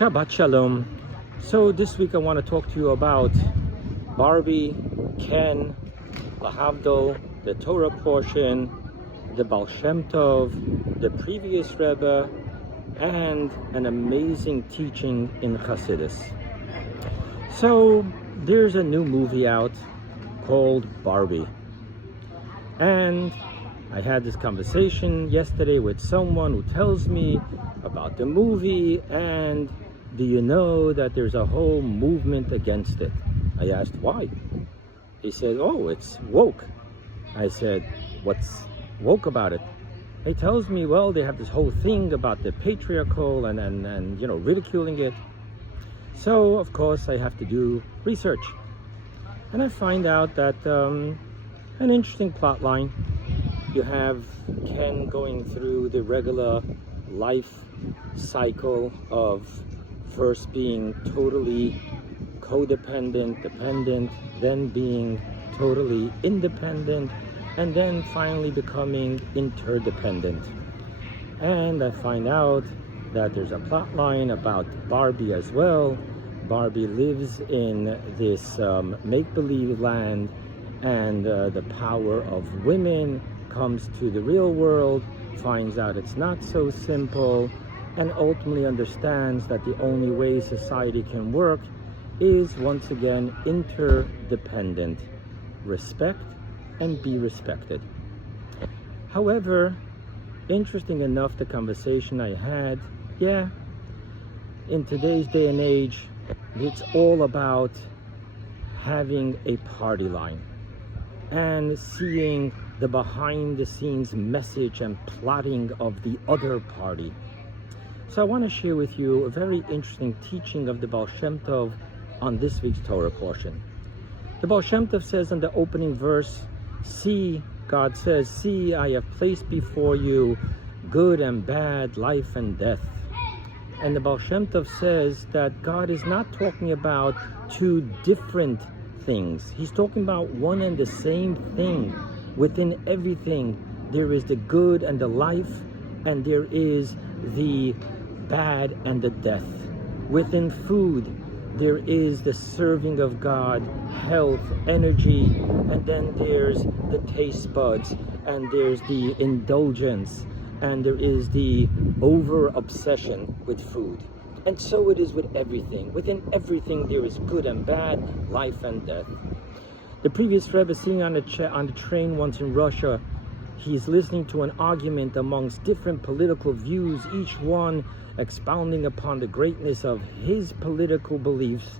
Shabbat Shalom. So this week I want to talk to you about Barbie, Ken, Lahavdil, the Torah-Portion, the Baal Shem Tov, the previous Rebbe, and an amazing teaching in Chassidus. So there's a new movie out called Barbie. And I had this conversation yesterday with someone who tells me about the movie, and do you know that there's a whole movement against it? I asked why. He said, oh, it's woke. I said, what's woke about it? He tells me, well, they have this whole thing about the patriarchal and ridiculing it. So, of course, I have to do research. And I find out that an interesting plot line. You have Ken going through the regular life cycle of first being totally codependent, dependent, then being totally independent, and then finally becoming interdependent. And I find out that there's a plot line about Barbie as well. Barbie lives in this make-believe land, and the power of women comes to the real world, finds out it's not so simple, and ultimately understands that the only way society can work is once again interdependent. Respect and be respected. However, interesting enough, the conversation I had, in today's day and age, it's all about having a party line and seeing the behind-the-scenes message and plotting of the other party. So I want to share with you a very interesting teaching of the Baal Shem Tov on this week's Torah-Portion. The Baal Shem Tov says in the opening verse, see, God says, see, I have placed before you good and bad, life and death. And the Baal Shem Tov says that God is not talking about two different things. He's talking about one and the same thing. Within everything, there is the good and the life, and there is the bad and the death. Within food, there is the serving of God, health, energy, and then there's the taste buds, and there's the indulgence, and there is the over-obsession with food. And so it is with everything. Within everything, there is good and bad, life and death. The previous Rebbe sitting on the train once in Russia, he's listening to an argument amongst different political views, each one expounding upon the greatness of his political beliefs.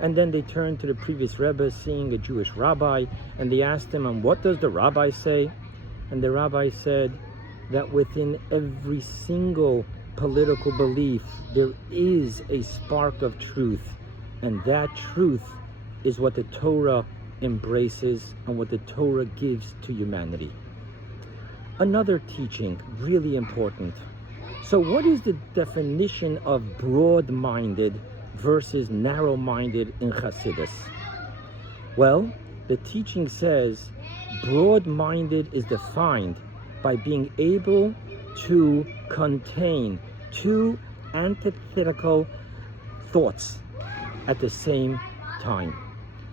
And then they turned to the previous Rebbe, seeing a Jewish rabbi, and they asked him, and what does the rabbi say? And the rabbi said that within every single political belief, there is a spark of truth. And that truth is what the Torah embraces and what the Torah gives to humanity. Another teaching, really important. So what is the definition of broad-minded versus narrow-minded in Chassidus? Well, the teaching says broad-minded is defined by being able to contain two antithetical thoughts at the same time.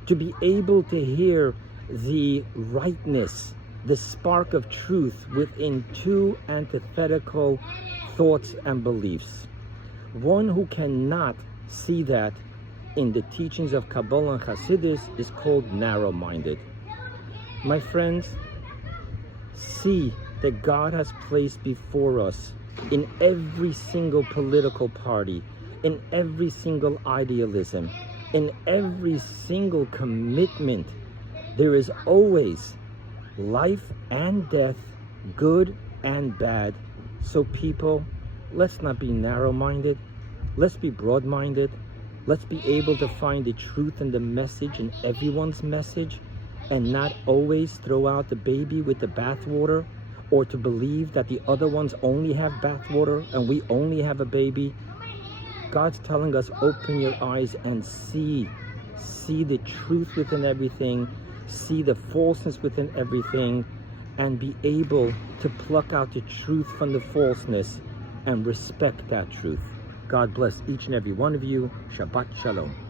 To be able to hear the rightness, the spark of truth within two antithetical thoughts and beliefs. One who cannot see that in the teachings of Kabbalah and Hasidus is called narrow-minded. My friends, see that God has placed before us in every single political party, in every single idealism, in every single commitment, there is always life and death, good and bad. So people, let's not be narrow-minded. Let's be broad-minded. Let's be able to find the truth and the message in everyone's message, and not always throw out the baby with the bathwater, or to believe that the other ones only have bathwater and we only have a baby. God's telling us, open your eyes and see the truth within everything, see the falseness within everything, and be able to pluck out the truth from the falseness and respect that truth. God bless each and every one of you. Shabbat Shalom.